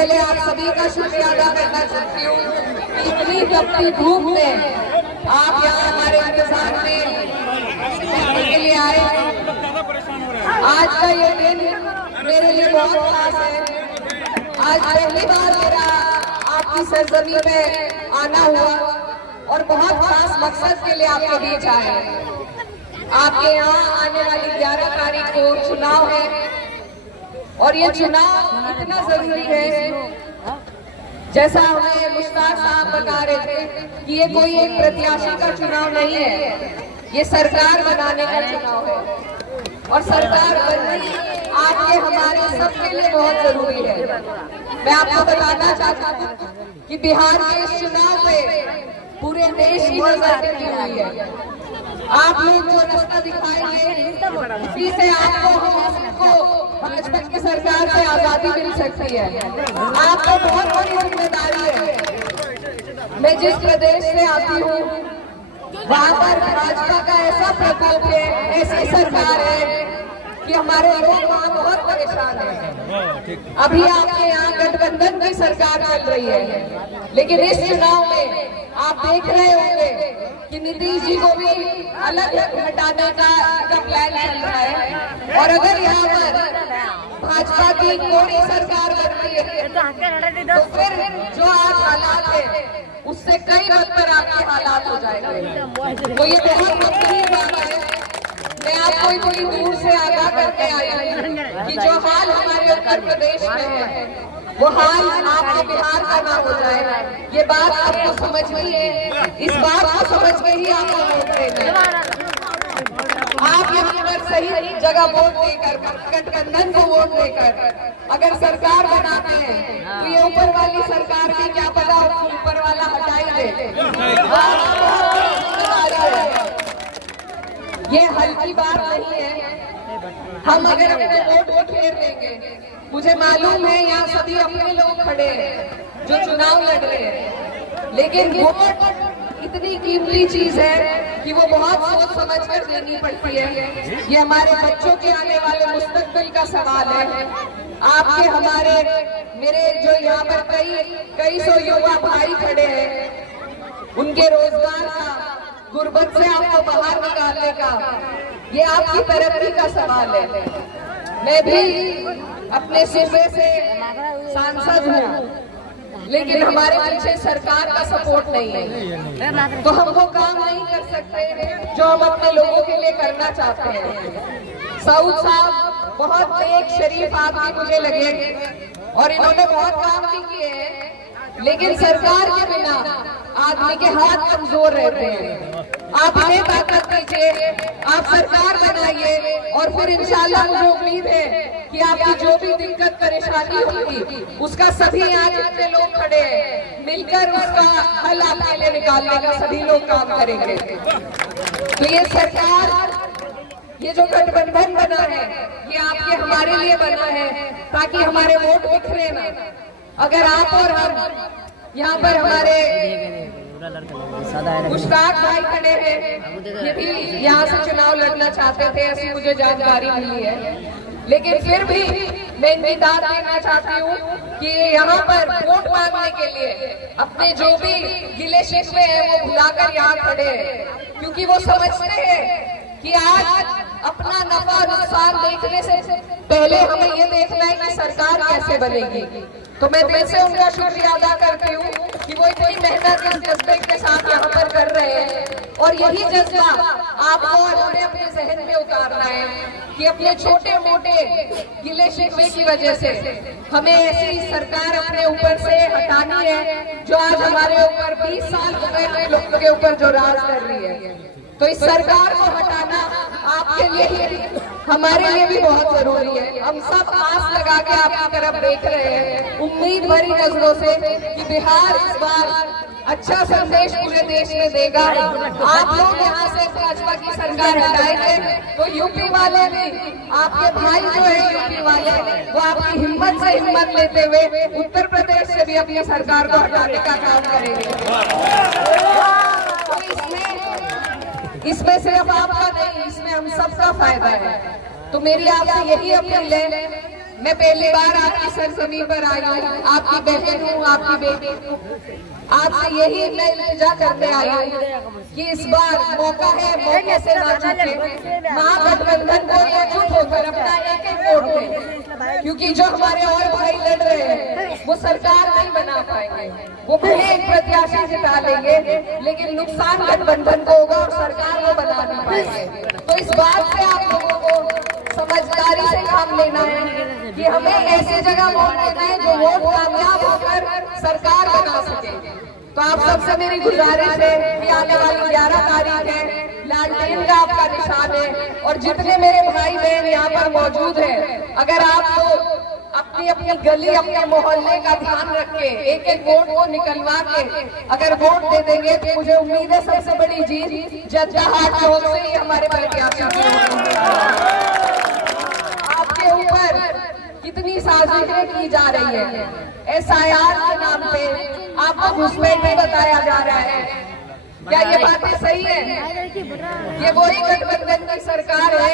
पहले आप सभी का शुक्रिया अदा करना चाहती हूँ कि इतनी तपती धूप में आप यहाँ हमारे इंतजार में के लिए आए। आज का ये दिन मेरे लिए बहुत खास है। आज पहली बार मेरा आपकी सरजमी में आना हुआ और बहुत खास मकसद के लिए आपके बीच आए। आपके यहाँ आने वाली 11 तारीख को चुनाव है और ये चुनाव इतना जरूरी है, जैसा हमें मुश्ताक साहब बता रहे थे कि ये कोई एक प्रत्याशी का चुनाव नहीं है, ये सरकार बनाने का चुनाव है। और सरकार बननी आपके हमारे सबके लिए बहुत जरूरी है। मैं आपको बताना चाहता हूँ कि बिहार के इस चुनाव पे पूरे देश की नजर टिकी हुई है। आप लोग जो रास्ता दिखाएंगे उसी से आपको हम सबको भाजपा की सरकार से आजादी मिल सकती है। आपको बहुत बड़ी जिम्मेदारी है। मैं जिस प्रदेश से आती हूँ वहाँ पर भाजपा का ऐसा प्रकोप है, ऐसी सरकार है कि हमारे लोग वहाँ बहुत परेशान हैं। अभी आपके यहाँ गठबंधन की सरकार चल रही है, लेकिन इस चुनाव में आप देख रहे होंगे कि नीतीश जी को भी अलग हटाने का प्लान चल रहा है। और अगर यहाँ पर भाजपा की कोई सरकार बनती है तो फिर जो आज हालात है उससे कई बदतर आपके हालात हो जाएंगे। तो ये बहुत गंभीर बात है। मैं आपको कोई दूर से आगाह करके आई हूँ कि जो हाल हमारे उत्तर प्रदेश में है वो हाल आपके बिहार का ना हो जाए। ये बात आपको समझनी है। इस बात को समझ के ही आपको वोट देना है। आप यहाँ पर सही जगह वोट देकर, गठबंधन को वोट देकर अगर सरकार बनाते हैं तो ये ऊपर वाली सरकार की क्या पता ऊपर वाला हटाई दे। ये हल्की बात नहीं है। हम अगर अपने वोट फेर देंगे, मुझे मालूम है यहाँ सभी अपने लोग खड़े हैं जो चुनाव लड़ रहे हैं, लेकिन वोट इतनी कीमती चीज है कि वो बहुत सोच समझ कर देनी पड़ती है। ये हमारे बच्चों के आने वाले मुस्तकबिल का सवाल है। आपके हमारे मेरे जो यहाँ पर कई सौ युवा भाई खड़े हैं, उनके रोजगार का, गुर्बत से आपको बाहर निकालने का, ये आपकी तरक्की का सवाल है। मैं भी अपने सूबे से सांसद हूँ, लेकिन हमारे पीछे सरकार का सपोर्ट नहीं है, तो हम वो काम नहीं कर सकते जो हम अपने लोगों के लिए करना चाहते हैं। सऊद साहब बहुत नेक शरीफ आदमी मुझे लगे और इन्होंने बहुत काम भी किए हैं, लेकिन सरकार के बिना आदमी के हाथ कमजोर रहते हैं। आप इन्हें ताकत दीजिए, आप सरकार बनाइए और फिर इंशाल्लाह मुझे उम्मीद है कि आपकी जो भी दिक्कत परेशानी होगी उसका सभी यहाँ जितने लोग खड़े हैं मिलकर उसका हल आपके लिए निकालने का सभी लोग काम करेंगे। तो ये सरकार, ये जो गठबंधन बना है ये आपके हमारे लिए बना है ताकि हमारे वोट बिखरे ना। अगर आप और हम यहाँ पर हमारे मुश्ताक भाई खड़े हैं, ये भी यहाँ से चुनाव लड़ना चाहते थे, ऐसी मुझे जानकारी मिली है, लेकिन फिर भी मैं इनकी दाद देना चाहती हूँ कि यहाँ पर वोट मांगने के लिए अपने जो भी गिले शिकवे हैं वो भुलाकर यहाँ खड़े हैं, क्योंकि वो समझते हैं कि आज अपना नफा नुकसान देखने से पहले हमें ये देखना है कि सरकार कैसे बनेगी। तो मैं दिल से उनका शुक्रिया अदा करती हूँ कि वो इतनी मेहनत इस जज्बे के साथ यहाँ पर कर रहे हैं और यही जज्बा आपको और हमें अपने जहन में उतारना है कि अपने छोटे मोटे गिले शिकवे की वजह से हमें ऐसी सरकार अपने ऊपर से हटानी है जो आज हमारे ऊपर 20 साल हो गए लोगों के ऊपर जो राज कर रही है। तो इस सरकार को हटाना आपके लिए ही हमारे लिए भी बहुत जरूरी है। हम सब आस लगा के आपकी तरफ देख रहे हैं उम्मीद भरी नजरों से कि बिहार इस बार अच्छा संदेश पूरे देश में देगा। आप लोग यहाँ से भाजपा की सरकार हटाएंगे तो यूपी वाले भी, आपके भाई जो है यूपी वाले, वो आपकी हिम्मत से हिम्मत लेते हुए उत्तर प्रदेश से भी अपनी सरकार को हटाने का काम करेंगे। इसमें सिर्फ आपका नहीं, इसमें हम सबका फायदा है। तो मेरी आपसे यही अपील है मैं पहली बार आपकी सरजमीन पर आई हूँ, आपकी बहन हूँ, आपकी बेटी हूँ। आपसे यही मैं इल्तिजा करने आई हूँ कि इस बार मौका है, मौके से ना चूके। महागठबंधन को एकजुट होकर अपना एक एक वोट दें, क्योंकि जो हमारे और भाई लड़ रहे हैं वो सरकार नहीं बना पाएंगे। वो भले एक प्रत्याशी जिता लेंगे, लेकिन नुकसान गठबंधन को होगा और सरकार को बना नहीं पाएंगे। तो इस बात से आप लोगों को समझदारी से काम लेना है कि हमें ऐसी जगह वोट देना है जो वोट कामयाब होकर सरकार बना सके। तो आप सबसे मेरी गुजारिश है कि आने वाली 11 तारीख है, लालटेन का आपका निशान है, और जितने मेरे भाई बहन यहाँ पर मौजूद हैं, अगर आप तो अपनी अपनी गली, अपने मोहल्ले का ध्यान रख के एक एक वोट को निकलवा के अगर वोट दे देंगे तो मुझे उम्मीद है सबसे बड़ी जीत जद्दाहाट चौक से ही हमारे प्रत्याशी आपके ऊपर कितनी साजिशें की जा रही है। SIR के नाम पे आपको घुसपैठ बताया जा रहा है। क्या ये बातें सही है? ये वही गठबंधन की सरकार है,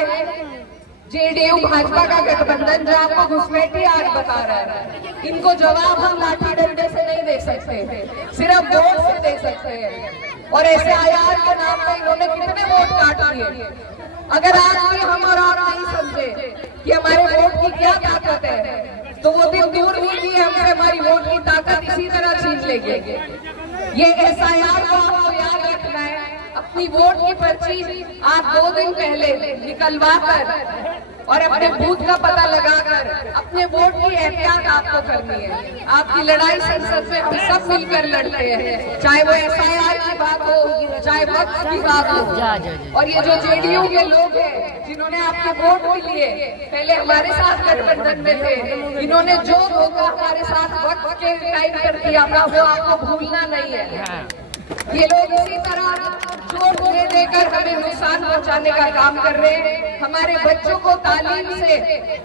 JDU भाजपा का गठबंधन, जो आपको घुसपैठी आज बता रहा है। इनको जवाब हम लाठी डंडे से नहीं दे सकते, सिर्फ वोट से दे सकते हैं। और SIR के नाम पे इन्होंने कितने वोट काट दिए। अगर आज भी हम और आप नहीं समझे कि हमारे वोट की क्या ताकत है, तो वो दिन दूर नहीं कि हमसे हमारी वोट की ताकत इसी तरह छीन लेंगे। ये SIR को आपको याद रखना है। अपनी वोट की पर्ची आप 2 दिन पहले निकलवा कर और अपने बूथ का पता लगाकर अपने वोट की एहतियात आपको करनी है। आपकी लड़ाई संसद में हम सब मिलकर लड़ते हैं, चाहे वो SIR की बात हो, चाहे वक्त की बात हो। और ये जो JDU के लोग हैं जिन्होंने आपके वोट भी लिए, पहले हमारे साथ गठबंधन में थे, इन्होंने जो धोखा हमारे साथ वक्त के टाइम पर किया था वो आपको भूलना नहीं है। ये लोग इसी तरह चोट दे देकर हमें नुकसान पहुंचाने का काम कर रहे हैं, हमारे बच्चों को तालीम से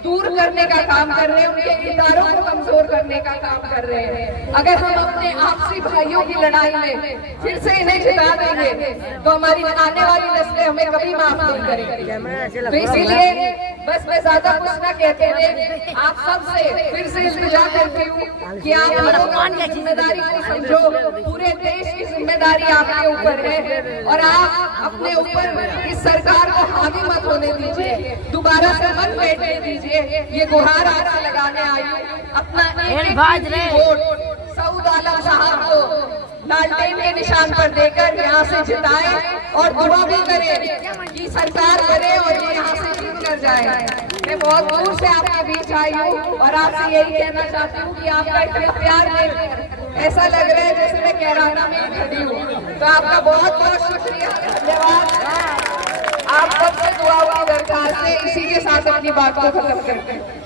दूर करने का काम कर रहे हैं, उनके इदारों को कमजोर करने का काम कर रहे हैं। अगर हम अपने आपसी भाइयों की लड़ाई में फिर से इन्हें जिता देंगे तो हमारी आने वाली नस्लें हमें कभी माफ नहीं करेंगी। तो इसीलिए बस मैं ज्यादा कुछ न कहते हुए आप सबसे फिर से इल्तिजा करती हूँ कि आप लोगों की जिम्मेदारी को समझो। पूरे देश की जिम्मेदारी आपके ऊपर है और आप अपने ऊपर इस सरकार को हावी मत होने दीजिए, दोबारा से मत बैठने दीजिए। ये गुहार आपसे लगाने आई हूँ, अपना एक वोट सऊद आलम साहब को लालटेन के निशान पर देकर यहाँ से जिताए और दुआ भी करें कि सरकार बने और ये यहाँ से जीत कर जाए। मैं बहुत दूर से आपके बीच आई हूँ और आपसे यही कहना चाहती हूँ कि आपका इतना प्यार देख ऐसा लग रहा है जैसे मैं कैराना में खड़ी हूँ। तो आपका बहुत बहुत शुक्रिया, धन्यवाद। आप सबसे दुआ की दरखास्त है, इसी के साथ अपनी बात को खत्म करते हैं।